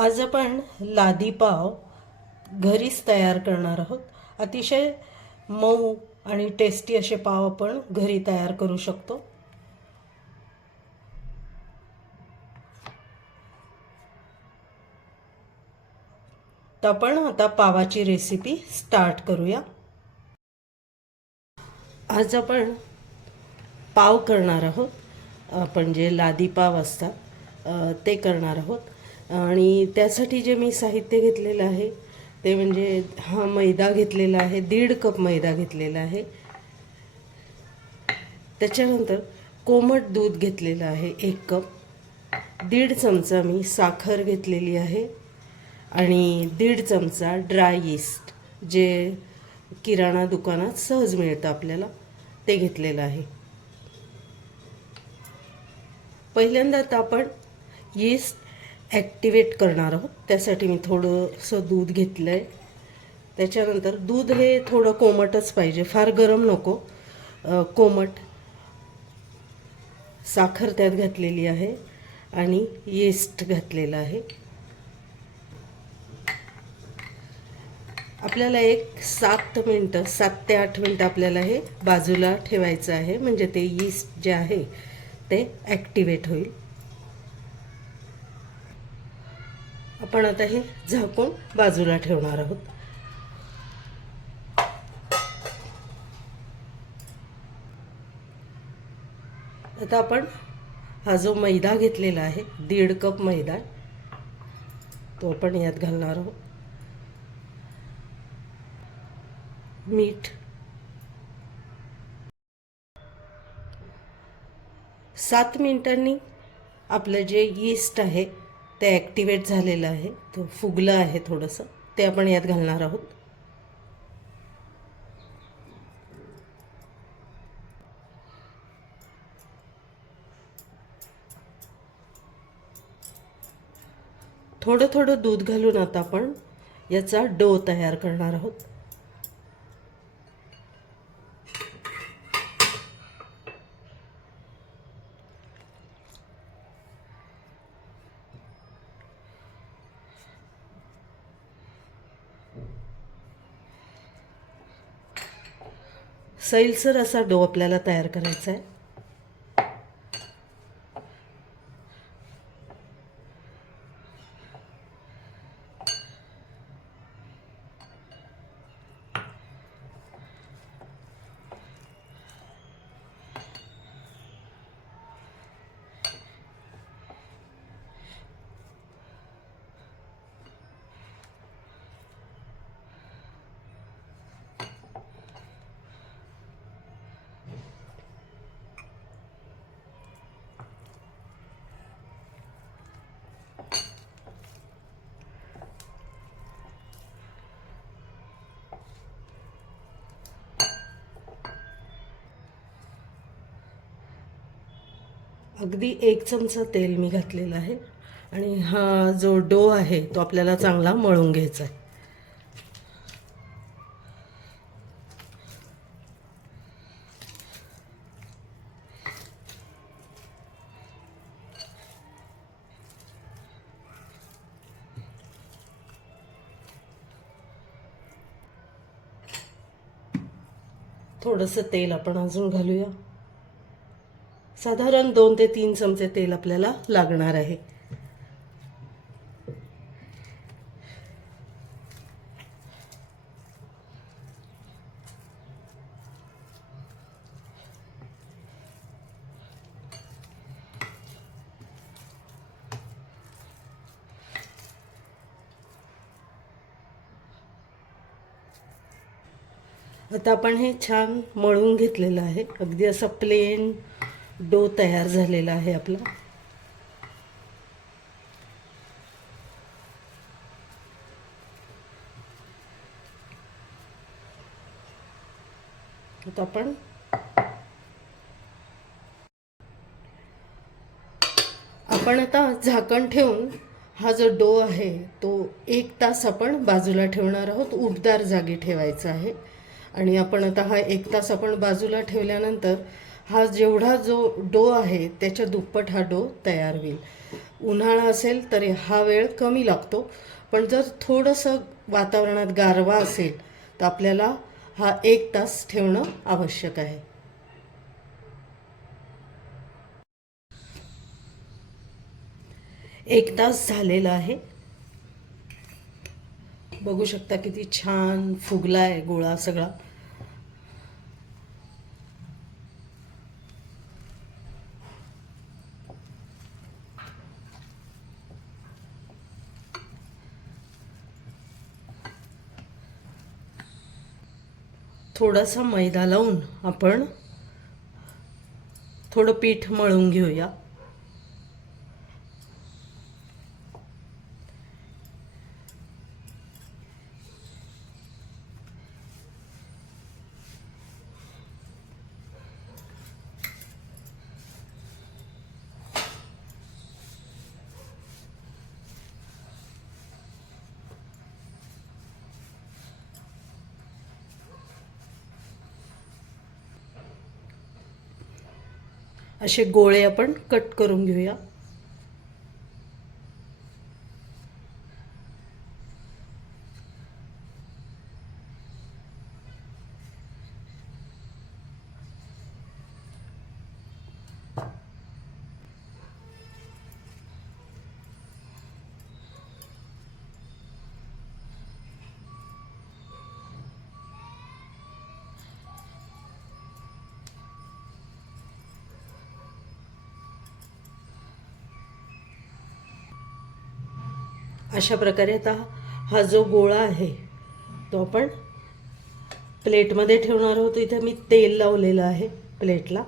आज आपण लादीपाव घरीच तयार करणार आहोत. अतिशय मऊ आणि टेस्टी असे पाव आपण घरी तयार करू शकतो. तर आपण आता पावाची रेसिपी स्टार्ट करूया. आज आपण पाव करणार आहोत. आपण जे लादी पाव असतात ते करणार आहोत. आणि त्यासाठी जे मी साहित्य घेतलेलं आहे ते म्हणजे हा मैदा घेतलेला आहे दीड कप मैदा घेतलेला आहे. त्याच्यानंतर कोमट दूध घेतलेलं आहे एक कप. दीड चमचा मी साखर घेतलेली आहे आणि दीड चमचा ड्राय यीस्ट जे किराणा दुकानात सहज मिळतं आपल्याला ते घेतलेलं आहे. पहिल्यांदा तर आपण यीस्ट ॲक्टिवेट करणार आहोत. त्यासाठी मी थोडंसं दूध घेतलं आहे त्याच्यानंतर दूध हे थोडं कोमटच पाहिजे. फार गरम नको. कोमट साखर त्यात घातलेली आहे आणि येस्ट घातलेलं आहे. आपल्याला एक सात मिनटं सात ते आठ मिनटं आपल्याला हे बाजूला ठेवायचं आहे. म्हणजे ते यीस्ट जे आहे ते ॲक्टिवेट होईल. आपण आता हे झाकून बाजूला ठेवणार आहोत. आता आपण हा जो मैदा घेतलेला आहे दीड कप मैदा तो आपण यात घालणार आहोत. मीठ. सात मिनिटांनी आपलं जे यीस्ट आहे ते ॲक्टिवेट झालेलं आहे. तो फुगलं आहे थोडंसं. ते आपण यात घालणार आहोत. थोडं थोडं दूध घालून आता आपण याचा डो तयार करणार आहोत. सैलसर असा डो आपल्याला तयार करायचा आहे. अगदी एक चमचा तेल मी घातलेलं आहे. आणि हा जो डो आहे तो आपल्याला चांगला मळून घ्यायचा आहे. थोडंसं तेल आपण अजून घालूया. साधारण दोन ते तीन चमचे तेल आपल्याला लागणार आहे. आता आपण हे छान मळून घेतलेलं आहे. अगदी असं प्लेन डो तयार झालेला आहे आपला. आता आपण आपण आता झाकण ठेवून हा जो डो आहे तो एक तास आपण बाजूला ठेवणार आहोत. उबदार जागी ठेवायचा आहे. आणि आपण आता हा एक तास आपण बाजूला ठेवल्यानंतर हा जेवढा जो डो आहे त्याच्या दुप्पट हा डो तयार होईल. उन्हाळा असेल तरी हा वेळ कमी लागतो पण जर थोडंसं वातावरणात गारवा असेल तर आपल्याला हा एक तास ठेवणं आवश्यक आहे. एक तास झालेला आहे. बघू शकता किती छान फुगला आहे गोळा सगळा. थोडासा मैदा लावून आपण थोडं पीठ मळून घेऊया. असे गोळे आपण कट करून घेऊया. अशा प्रकारे आता हा जो गोळा आहे तो आपण प्लेटमध्ये ठेवणार आहोत. इथे मी तेल लावलेलं आहे प्लेटला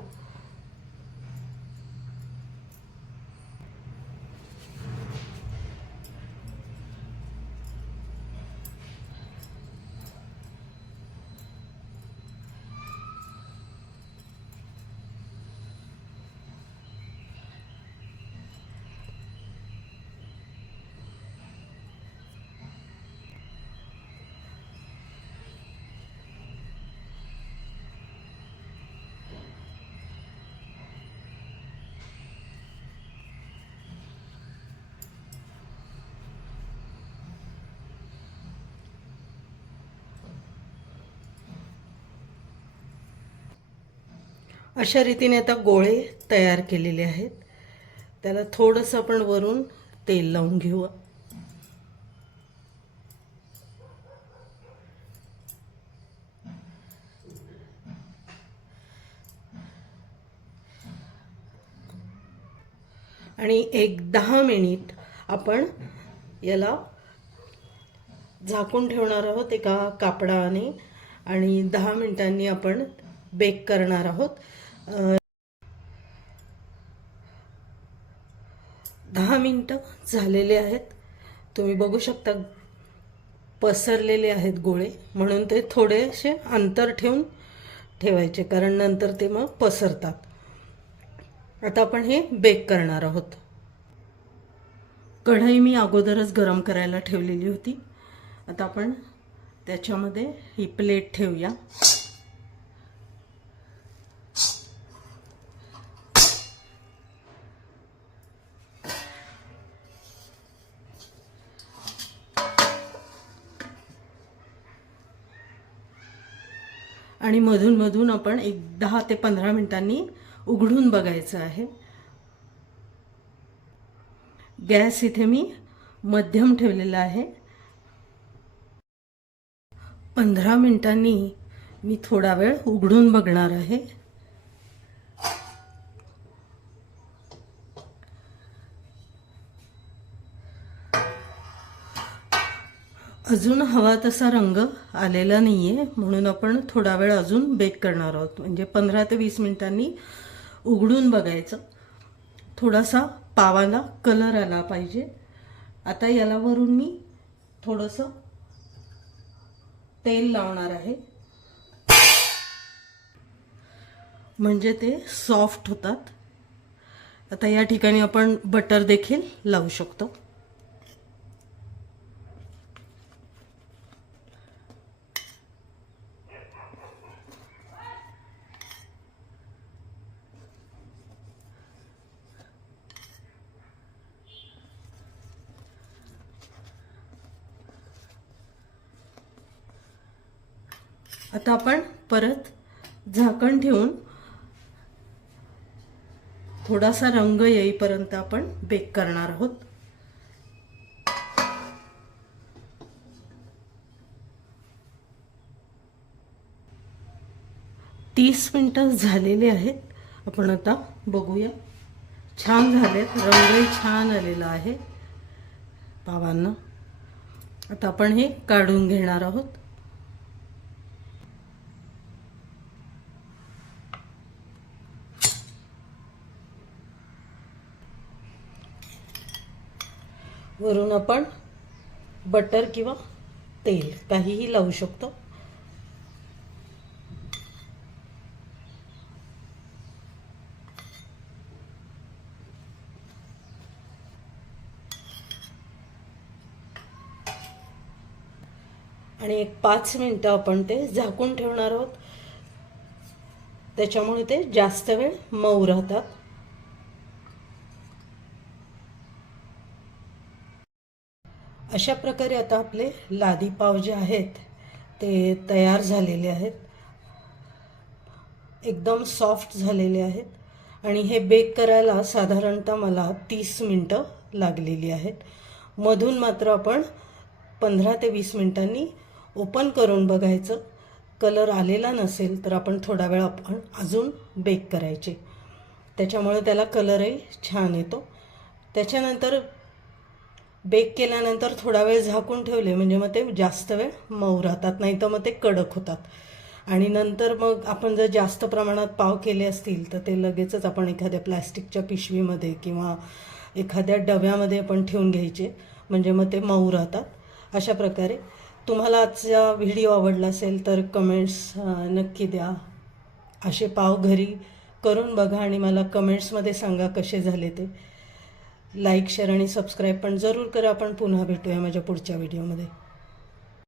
अशा रीतीने आता गोळे तयार केलेले आहेत. त्याला थोडंसं आपण वरून तेल लावून घेऊ. आणि एक दहा मिनिट आपण याला झाकून ठेवणार आहोत एका कापडाने आणि दहा मिनिटांनी आपण बेक करणार आहोत. दहा मिनटं झालेले आहेत. तुम्ही बघू शकता पसरलेले आहेत गोळे. म्हणून ते थोडेसे अंतर ठेवून ठेवायचे कारण नंतर ते मग पसरतात. आता आपण हे बेक करणार आहोत. कढई मी अगोदरच गरम करायला ठेवलेली होती. आता आपण त्याच्यामध्ये ही प्लेट ठेवूया. आणि मधून मधून आपण एक दहा ते पंधरा मिनिटांनी उघडून बघायचं आहे. गॅस इथे मी मध्यम ठेवलेला आहे. पंधरा मिनिटांनी मी थोडा वेळ उघडून बघणार आहे. अजून हवा तसा रंग आलेला नाही आहे म्हणून आपण थोडा वेळ अजून बेक करणार आहोत. म्हणजे पंधरा ते वीस मिनिटांनी उघडून बघायचं. थोडासा पावाला कलर आला पाहिजे. आता याला वरून मी थोडंसं तेल लावणार आहे. म्हणजे ते सॉफ्ट होतात. आता या ठिकाणी आपण बटर देखील लावू शकतो. आता आपण परत झाकण ठेवून थोडासा रंग येईपर्यंत आपण बेक करणार आहोत. तीस मिनटं झालेले आहेत. आपण आता बघूया. छान झालेत. रंगही छान आलेला आहे. पावांना आता आपण हे काढून घेणार आहोत. वरून आपण बटर किंवा तेल काहीही लावू शकतो. आणि एक पाच मिनटं आपण ते झाकून ठेवणार आहोत. त्याच्यामुळे ते जास्त वेळ मऊ राहतात. अशा प्रकारे आता आपले लादी पाव जे आहेत ते तयार झालेले आहेत. एकदम सॉफ्ट झालेले आहेत. आणि हे बेक करायला साधारणतः मला तीस मिनटं लागलेली आहेत. मधून मात्र आपण पंधरा ते वीस मिनटांनी ओपन करून बघायचं. कलर आलेला नसेल तर आपण थोडा वेळ आपण अजून बेक करायचे. त्याच्यामुळे त्याला कलरही छान येतो. त्याच्यानंतर बेक केल्यानंतर थोडा वेळ झाकून ठेवले म्हणजे मग ते जास्त वेळ मऊ राहतात नाही तर मग ते कडक होतात. आणि नंतर मग आपण जर जास्त प्रमाणात पाव केले असतील तर ते लगेचच आपण एखाद्या प्लॅस्टिकच्या पिशवीमध्ये किंवा एखाद्या डब्यामध्ये आपण ठेवून घ्यायचे म्हणजे मग ते मऊ राहतात. अशा प्रकारे. तुम्हाला आजचा व्हिडिओ आवडला असेल तर कमेंट्स नक्की द्या. असे पाव घरी करून बघा आणि मला कमेंट्समध्ये सांगा कसे झाले ते. लाईक शेअर आणि सबस्क्राईब पण जरूर करा. आपण पुन्हा भेटूया माझ्या पुढच्या व्हिडिओमध्ये.